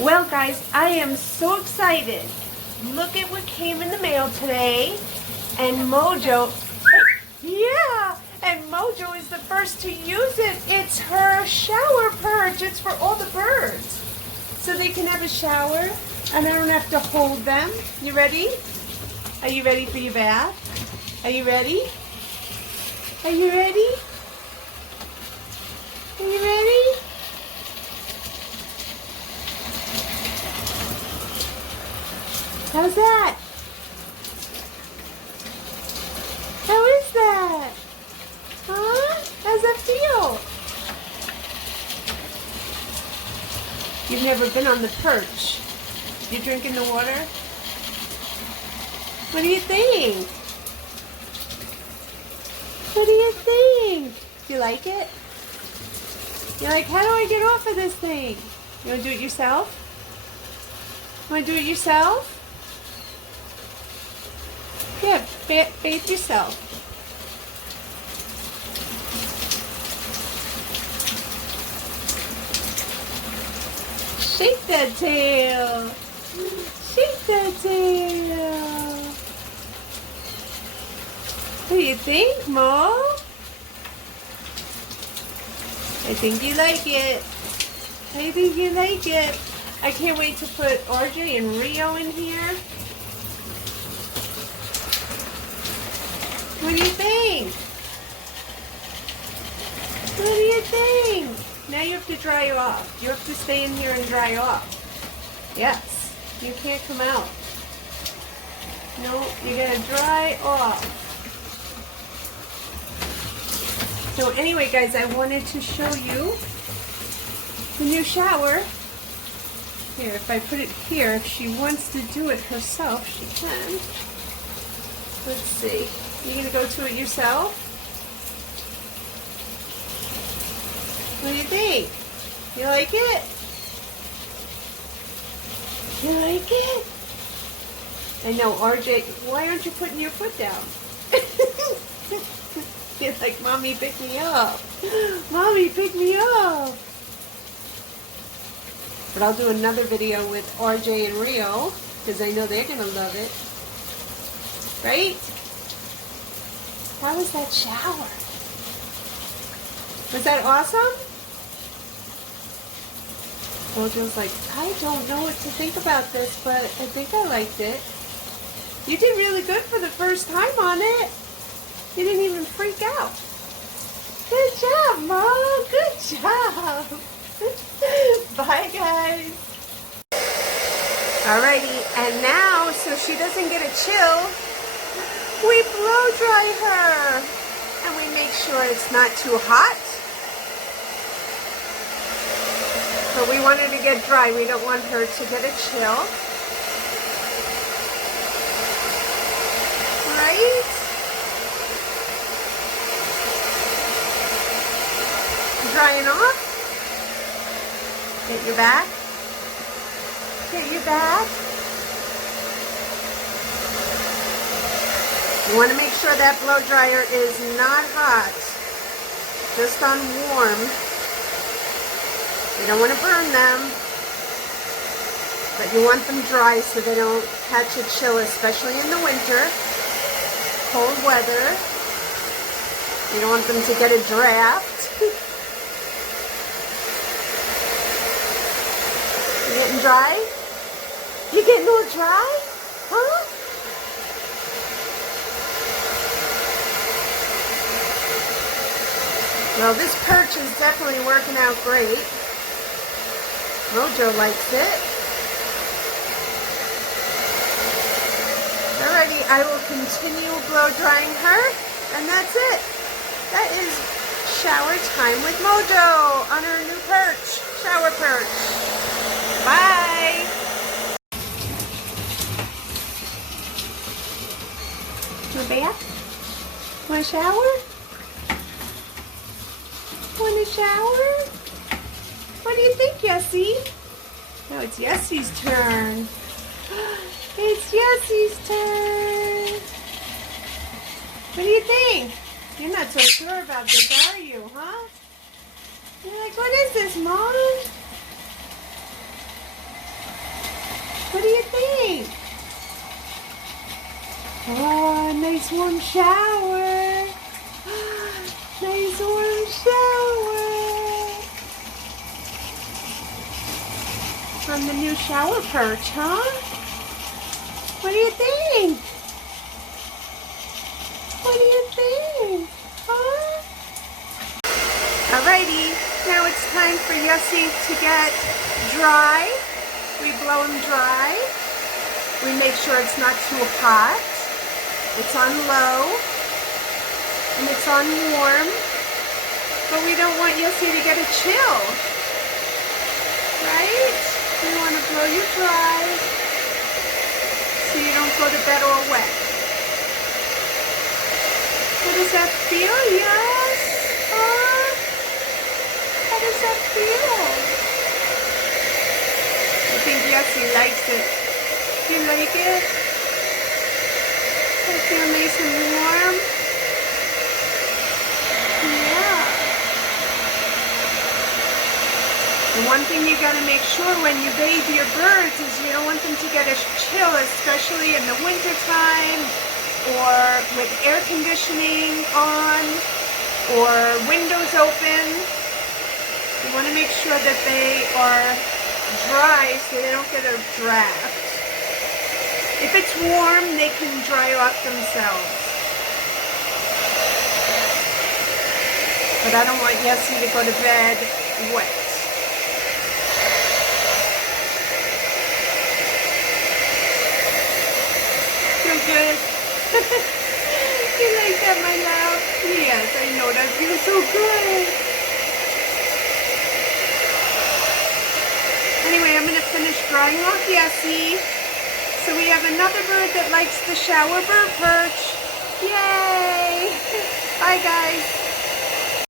Well, guys, I am so excited. Look at what came in the mail today. And Mojo, yeah, and Mojo is the first to use it. It's her shower perch. It's for all the birds. So they can have a shower and I don't have to hold them. You ready? Are you ready for your bath? Are you ready? Are you ready? Are you ready? How's that? How is that? Huh? How's that feel? You've never been on the perch. You drinking the water? What do you think? What do you think? Do you like it? You're like, how do I get off of this thing? You want to do it yourself? You want to do it yourself? Yeah, bathe yourself. Shake that tail. Shake that tail. What do you think, Mo? I think you like it. I think you like it. I can't wait to put RJ and Rio in here. What do you think? What do you think? Now you have to dry off. You have to stay in here and dry off. Yes. You can't come out. No, you gotta dry off. So anyway, guys, I wanted to show you the new shower. Here, if I put it here, if she wants to do it herself, she can. Let's see. You gonna go to it yourself? What do you think? You like it? You like it? I know, RJ, why aren't you putting your foot down? You're like, Mommy, pick me up. Mommy, pick me up. But I'll do another video with RJ and Rio, because I know they're gonna love it. Right? How was that shower? Was that awesome? Mojo's like, I don't know what to think about this, but I think I liked it. You did really good for the first time on it. You didn't even freak out. Good job, Mom. Good job. Bye, guys. Alrighty, and now, so she doesn't get a chill, we blow dry her. And we make sure it's not too hot. But we want her to get dry. We don't want her to get a chill. Right? Drying off. Get your back. Get your back. You want to make sure that blow dryer is not hot, just on warm. You don't want to burn them, but you want them dry so they don't catch a chill, especially in the winter, cold weather. You don't want them to get a draft. You getting dry? You getting all dry? Huh? Well, this perch is definitely working out great. Mojo likes it. Alrighty, I will continue blow drying her, and that's it. That is shower time with Mojo on her new perch, shower perch. Bye. Want a bath? Want a shower? Want a shower? What do you think, Yesi? No, it's Yesi's turn. It's Yesi's turn. What do you think? You're not so sure about this, are you, huh? You're like, what is this, Mom? What do you think? Oh, nice warm shower. Nice warm shower. On the new shower perch, huh? What do you think? What do you think? Huh? Alrighty, now it's time for Yesi to get dry. We blow him dry. We make sure it's not too hot. It's on low. And it's on warm. But we don't want Yesi to get a chill. Right? We want to blow you dry so you don't go to bed all wet. How does that feel? Yes? Huh? How does that feel? I think Yesi likes it. Do you like it? Does it feel nice and warm? Yeah. The one thing you got to make sure when you bathe your birds is you don't want them to get a chill, especially in the winter time or with air conditioning on or windows open. You want to make sure that they are dry so they don't get a draft. If it's warm, they can dry off themselves. But I don't want Yesi to go to bed wet. Feel good? You like that, my love? Yes, I know that feels so good. Anyway, I'm going to finish drying off Yesi. So we have another bird that likes the shower bird perch. Yay! Bye, guys.